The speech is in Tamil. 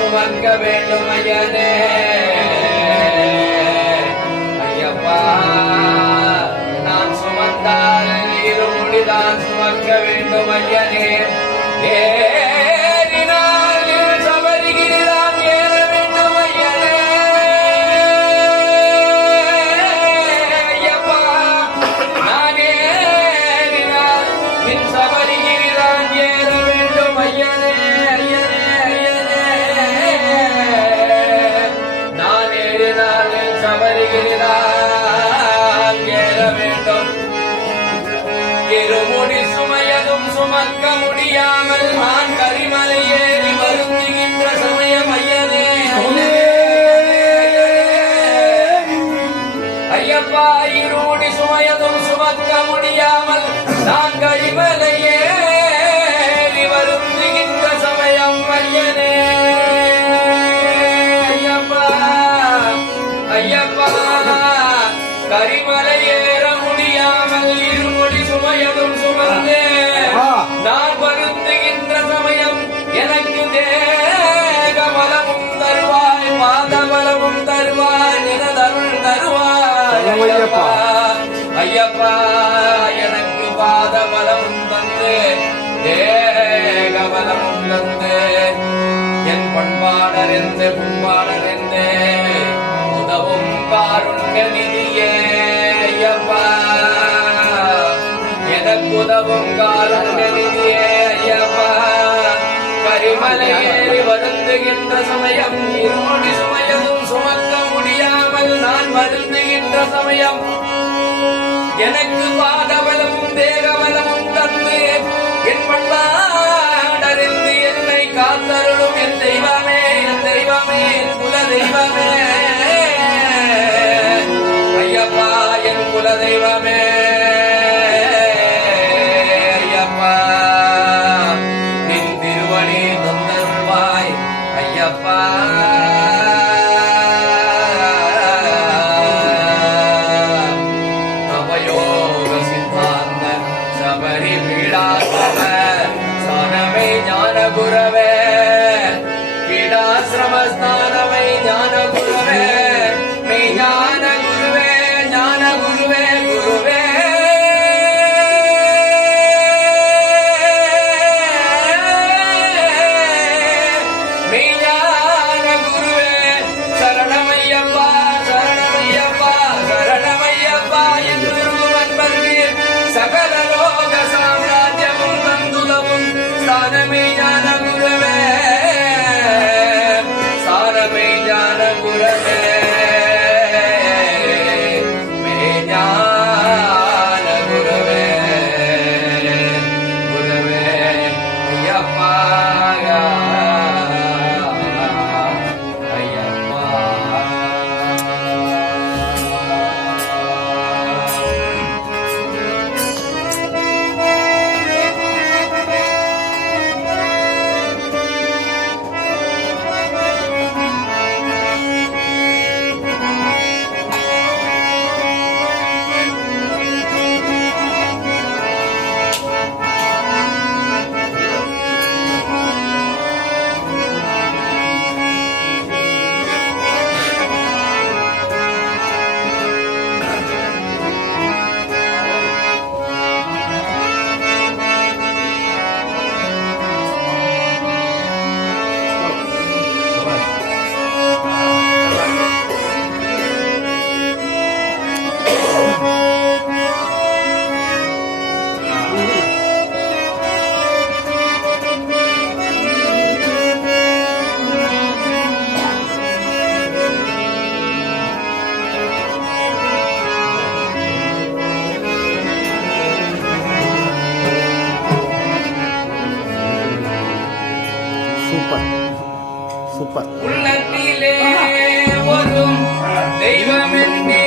சுமக்க வேண்டும் ஐயனே ஐயப்பா நான் சுமந்தால் இருமுடிதான் சுமக்க வேண்டும் ஐயனே இருமுடி சுமையதும் சுமக்க முடியாமல் நான் கரிமலை ஏறி வருந்துகின்ற சமயம் ஐயனே ஐயப்பா இருமுடி சுமையதும் சுமக்க முடியாமல் நான் கரிமலை ஏறி வருந்துகின்ற சமயம் ஐயனே ஐயப்பா ஐயப்பா கரிமலை ஏற முடியாமல் இருமுடி சுமையதும் சுமந்து நான் வருந்துகின்ற சமயம் எனக்கு தேக பலமும் தருவாய் பாத பலமும் தருவாய் நினதருள் தருவாய் ஐயப்பா ஐயப்பா எனக்கு பாத பலமும் தந்து தேக பலமும் தந்து என் பண்பாடறிந்து புண்பாடறிந்து உதவும் காருண்ய நிதியே ஐயப்பா எனக்கு உதவும் காருண்ய நிதியே ஐயப்பா கரிமலை ஏறி வருந்துகின்ற சமயம் இருமுடி சுமையதும் சுமக்க முடியாமல் நான் வருந்துகின்ற சமயம் எனக்கு பாதபலமும் தேகபலமும் தந்து என் பண்பாடறிந்து என்னை காத்தருளும் என் தெய்வமே என் தெய்வமே என் குல தெய்வமே ஐயப்பா என் குல தெய்வமே ஐயப்பா நின் திருவடி தந்தருள்வாய் ஐயப்பா நவயோக சித்தாந்த சபரி பீடாசம ஸ்தானமே ஞான குரவே பீடாசிரம ஸ்தானமே ஞான குரவே சூப்பர். உள்ளத்திலே ஒரு தெய்வமென்றே